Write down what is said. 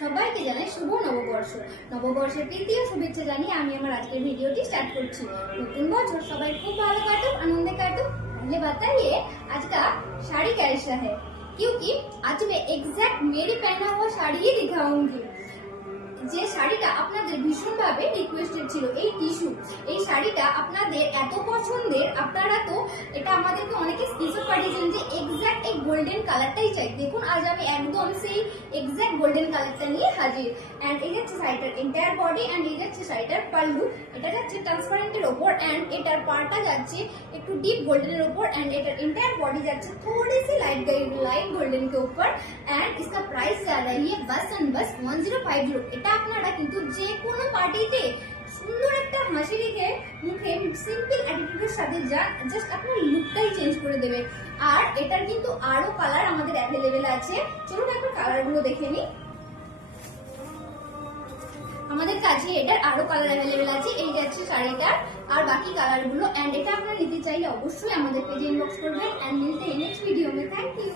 সবাইকে জানাই শুভ নববর্ষ। নববর্ষের প্রীতি ও শুভেচ্ছা জানিয়ে আমি আমার আজকের ভিডিওটি স্টার্ট করছি। নতুন বছর সবাই খুব ভালো কাটুক, आनंदे काटुक। पहले बताइए आज का साड़ी कैसा है, क्योंकि आज मैं एग्जैक्ट मेरे पहना हुआ শাড়ি ही दिखाऊंगी। যে শাড়িটা আপনাদের ভীষণভাবে রিকোয়েস্টেড ছিল, এই টিস্যু এই শাড়িটা আপনাদের এত পছন্দের, আপনারা তো এটা আমাদেরকে অনেকে স্ক্রিনশট পাঠিয়েছেন যে এক্স্যাক্ট এই গোল্ডেন কালারটাই চাই। দেখুন আজ আমি একদম সেই এক্স্যাক্ট গোল্ডেন কালারটা নিয়ে হাজির। এন্ড এই যাচ্ছে শাড়িটার এন্টায়ার বডি এন্ড এই যাচ্ছে শাড়িটার পাল্লু। এটা যাচ্ছে ট্রান্সপারেন্টের ওপর এন্ড এটার পাড়টা যাচ্ছে একটু ডিপ গোल्डन ऊपर एंड एटर इंटायर बॉडी जाती है थोड़ी सी लाइट गोल्डन के ऊपर एंड इसका प्राइस जा रही है बस एंड बस 1050। এটা আপনারা কিন্তু যে কোনো পার্টিতে সুন্দর একটা হাসি রেখে মুখে সিম্পল অ্যাটিটিউডের সাথে জাস্ট আপনার লুকটাই চেঞ্জ করে দেবে। আর এটার কিন্তু আরো কালার আমাদের অ্যাভেলেবেল আছে, চলুন একবার কালারগুলো দেখে নিই। আমাদের কাছে এটার আরো কালার অ্যাভেলেবেল আছে, এই যাচ্ছে শাড়িটার আর বাকি কালারগুলো। এন্ড এটা আপনারা নিতে চাইলে অবশ্যই আমাদের পেজে ইনবক্স করবেন। এন্ড মিলতে নেক্সট ভিডিও में। Thank you.